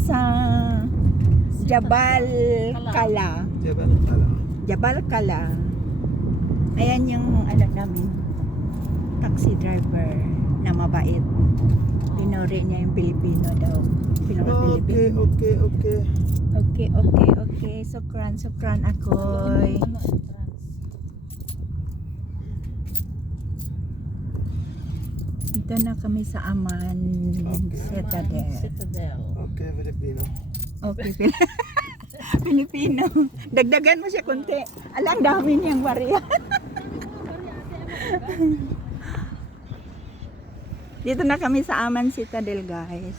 sa Jabal Kala. Jebel Kala. Jabal Kala. Ayan yung ano namin, taxi driver na mabait. Pinuri niya yung Pilipino daw. Okay, Pilipino. okay, okay. Okay. Sukran akoy. Dito na kami sa Aman Citadel. Okay, Filipino. Okay, Pilipino. Dagdagan mo siya konti. Alang dami niyang barya. Dito na kami sa Aman Citadel, guys.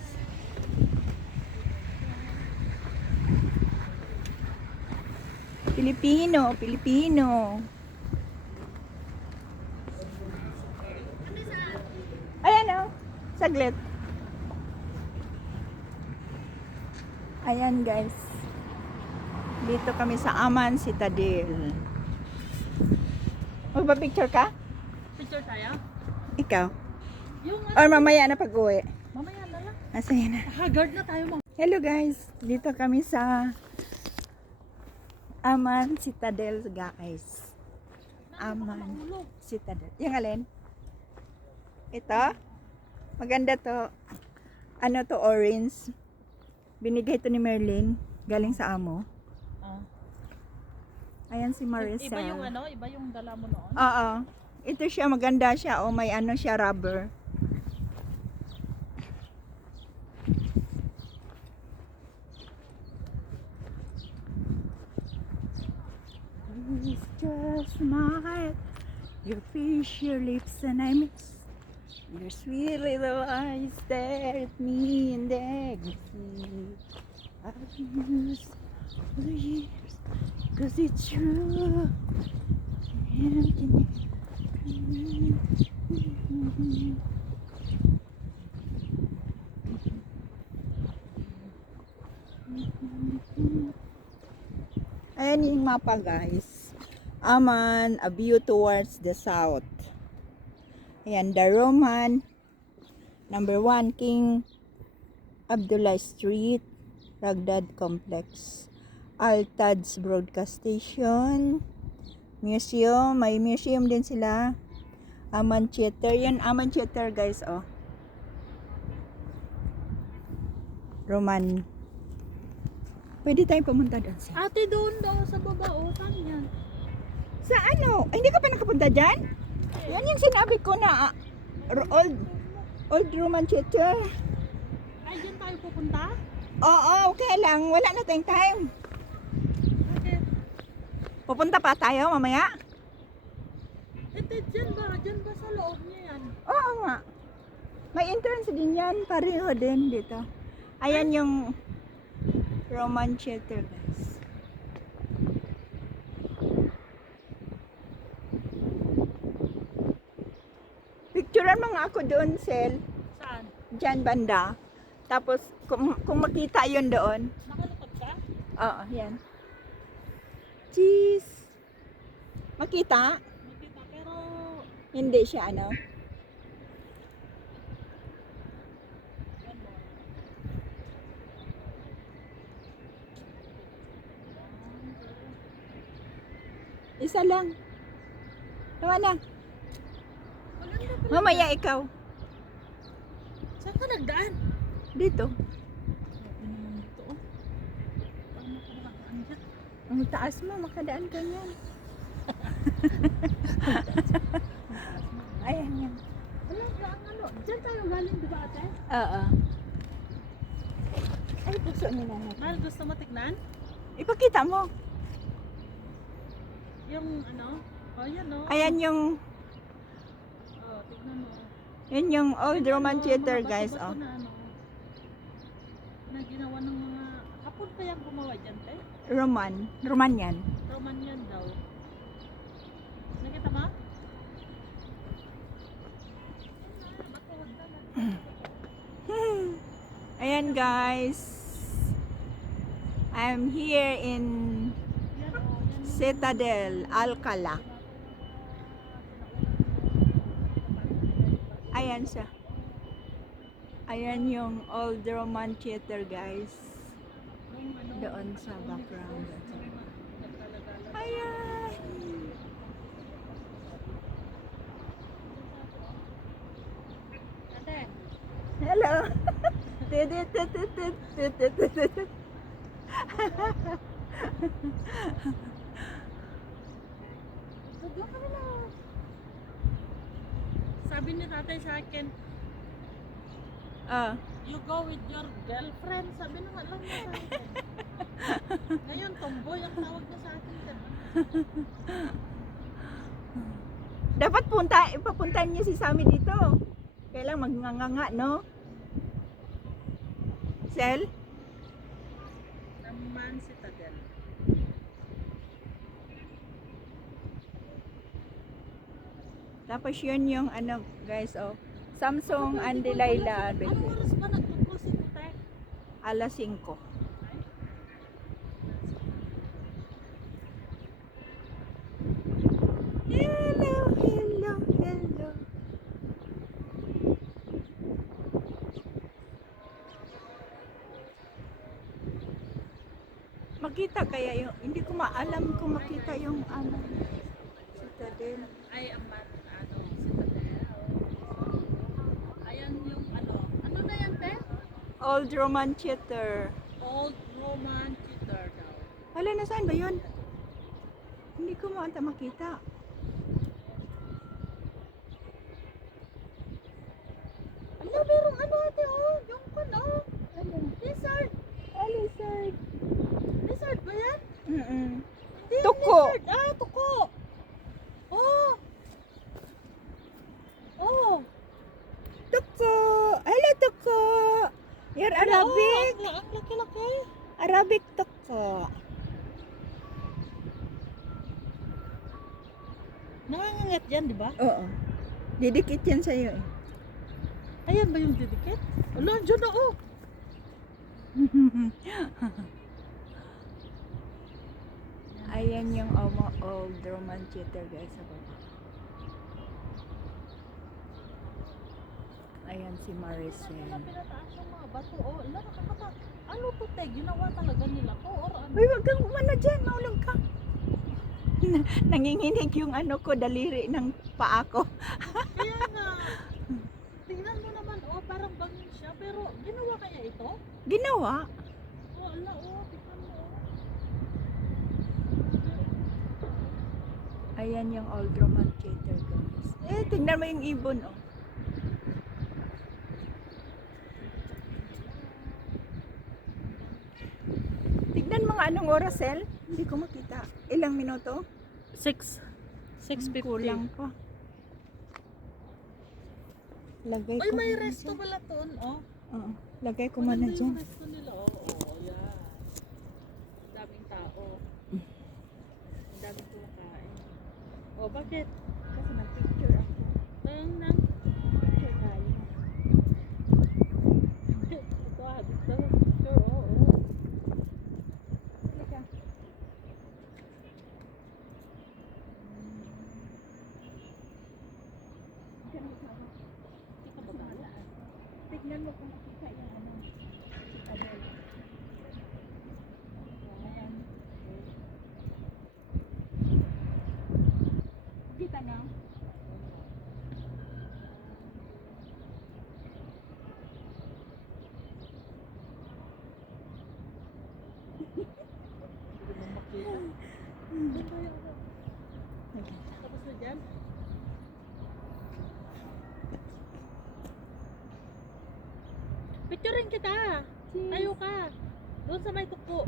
Pilipino. Ayan o. Saglit. Ayan, guys. Dito kami sa Aman Citadel. Magpa-picture ka? Picture tayo? Ikaw? Yung Or mamaya na pag-uwi? mamaya na lang. Asaya na. Haggard na tayo, mama. Hello guys, dito kami sa Aman Citadel, guys. Aman Citadel. Yung alin? Ito? Maganda to. Ano to, orange. Binigay to ni Merlin. Galing sa amo. Ah. Ayan si Maricel. Iba yung ano? Iba yung dala mo noon? Oo. Ito siya, maganda siya. O may ano siya, rubber. It's just my your fish, your lips, and I miss your sweet little eyes stare at me and ecstasy. I've used for the years, 'cause it's true. Ayan yung mapa, guys. Aman, a view towards the south. Ayan, the Roman number 1 King Abdullah Street, Baghdad Complex, Al-Tads Broadcast Station, Museum, may museum din sila. Aman Theater, yan Aman Theater, guys, oh. Roman. Pwede tayong pumunta doon sa... Ate, doon daw sa baba. O, saan yan? Sa ano? Ay, hindi ka pa nakapunta dyan? Yan yung sinabi ko na old Roman Theater. Ay, dyan tayo pupunta? Oo, okay lang. Wala na tayong time. Okay. Pupunta pa tayo mamaya? Ito, dyan ba sa loob niya yan? Oo nga. May entrance din yan. Pareho din dito. Ayan yung Roman Theater, guys. Picturean mo nga ako doon, Sel. Saan? Diyan banda. Tapos, kung makita yun doon. Nakalukot ka? Oo, yan. Cheese. Makita? Makita, pero... Hindi siya, ano? One more. Isa lang. Tama na. Maganda pala. Mamaya ikaw. Saan ka nagdaan? Dito. Grabe naman ito, oh. Paano ka nakakaan dyan? Ang taas mo, makadaan ka niyan. Ayan yan. Wala ka ang ano. Dyan tayo galing, di ba ate? Oo. Ay, puso nila natin. Mahal, gusto mo tignan? Ipakita mo. Yung ano? Oh, yan oh. Ayan yung, Oh, tignan mo. yun yung old Tignan Roman mo, Theater, mga guys. bato-bato Oh. Na, ano, na ginawa ng mga... Hapon kayang gumawa dyan, te? Roman yan. Roman yan daw. Nakita mo? Ayan, guys. I'm here in Yan oh, yan. Citadel, Alcala. Ayan siya. Ayan yung old Roman Theater, guys. doon sa background. Nagdala-dala. Ayan! Ate, Hello! Tututututututututut. doon kami na. Sabi ni tatay sa akin, Ah, you go with your girlfriend. Sabi naman lang niya sa akin. Ngayon, tomboy ang tawag niya sa akin. dapat ipapuntahan niyo si Sammy dito. Kailang magnganga, no? Sel? Naman si Tadel. Tapos yun yung ano, guys, oh. Samsung and Delilah. Anong oras ba nagtupo si Tute? Alas 5. Hello, hello, hello. Makita kaya yung, hindi ko maalam kung makita yung ano, Citadel. Ay, ang ano, si Tadel. Ayan yung ano. Ano na yan, te? Old Roman Theater. Old Roman Theater daw. Wala, nasaan ba yun? Hindi ko makita. Ano, merong ano ate, oh. Yung ano. Ano? Lizard. Lizard. Lizard ba yan? Mm-mm. Hindi, Tuko. lizard. Ah, tuko. Oh. Oh. Tuko! Hello, Tuko! You're Arabic? Oh, ang laki-laki. Arabic Tuko. Nangangangat yan, di ba? Oo. Didikit yan sa'yo eh. Ayan ba yung didikit? Wala, dyan na, oh. Ayan yung old Roman Theater, guys, sa baba. Ayan si Tingnan Maricel. nila pinataas ng mga bato, oh. Ala, nakakata. Ano to, te? Ginawa talaga nila to, or ano? Uy, wag kang umano dyan, maulog ka. Nanginginig yung ano ko, daliri ng paa ko. Kaya nga. Tingnan mo naman, oh, parang bangin siya. Pero, ginawa kaya ito? Ginawa. Oh, ala, oh. Tingnan mo, oh. Ayan yung old Roman Theater, guys. Eh, tingnan mo yung ibon, oh. Tignan mo nga anong oras, Sel. Hindi ko makita. Ilang minuto? 6:50. Kulang pa. Lagay Ay, ko may muna resto dyan. pala ton, oh. Oo. Lagay ko muna Maganda dyan. yung resto nila, oh. Oh, yan. Ang daming tao. Ang daming kumakain. Oh, bakit? Kasi nag-picture ako. Nang. Picture tayo. Ito, habit na sa picture, oh, oh. Halika. Hindi ka ba bahala? Tignan mo kung makita yung ano. Citadel. Ayan. Kita na? Hindi mo makita. Doon tayo, oh. Nakita. Tapos na dyan. Picturein kita. Tayo ka. Doon sa may tuko.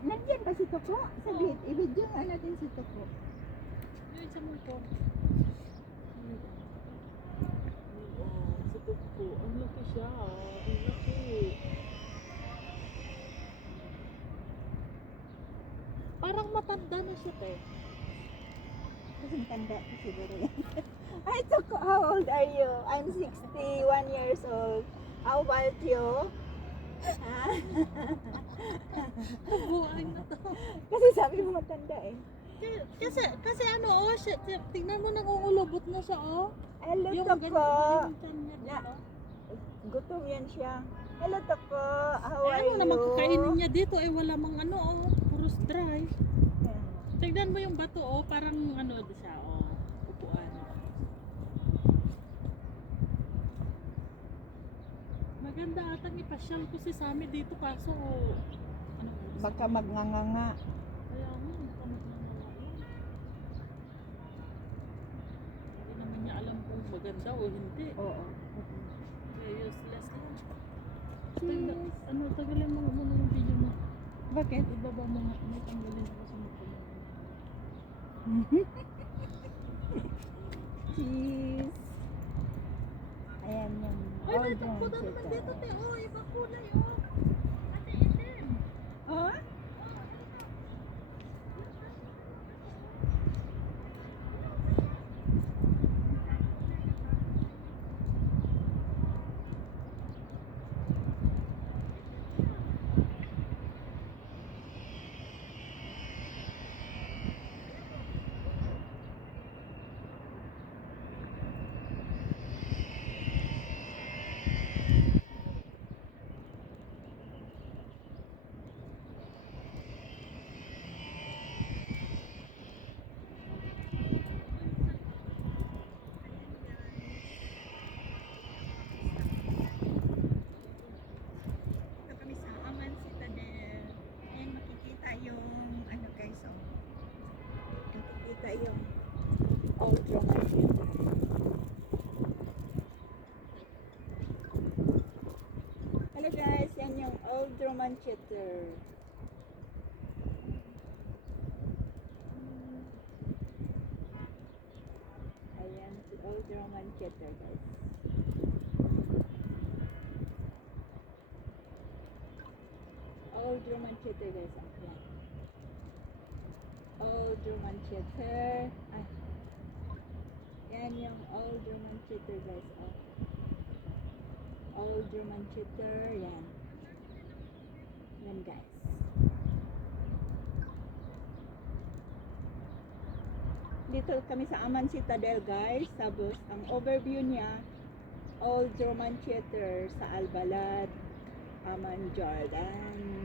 Nandiyan ba si Toko? Sabihin, i-video nga natin si Toko. Yung sa mo ito. Oh, sa tuko. Ang laki siya. Ang laki. Parang matanda na siya, te. Kasi tanda ko siguro yan. Ay, Toko, how old are you? I'm 61 years old. How about you? Ha? Buhay na to. Kasi sabi mo matanda eh. Kasi ano, oh, shit, tingnan mo nangungulubot na siya, oh. Hello, Yung Toko. ganyan, yung tiyan niya, Na- diba? Gutom yan siya. Hello, Toko. How Eh, are ano you? naman kakainin niya dito eh, wala mang ano oh, puros dry. Tignan mo yung bato oh, parang ano siya oh, upuan. Maganda atang ipasyal ko si Sammy dito kaso ano Baka magnganganga. kaya mo baka magnangawa yun. Hindi naman niya alam kung maganda o hindi. Oo. Kaya useless lang. Cheers. Ano, tagalin mo muna yung video mo. Bakit? Ibaba mo nga, may tanggalin ako sa mukha mo. Cheese. Ayan yung Ay, may Old takbo Town na naman Theater. dito, te. Oh, ibang kulay, oh. Ate, itim. Oh? Ito kami sa Aman Citadel. Ayan, makikita yung ano guys, oh. Makikita yung Old Roman Theater. Hello guys, yan yung Old Roman Theater. Ayan si Old Roman Theater guys. Old Roman Theater guys. Ayan. Old Roman Theater. Ay. Yan yung Old Roman Theater guys. Oh. Old Roman Theater. Yan. Yan guys. Dito kami sa Aman Citadel guys. Tapos ang overview niya, Old Roman Theater sa Albalad, Aman, Jordan.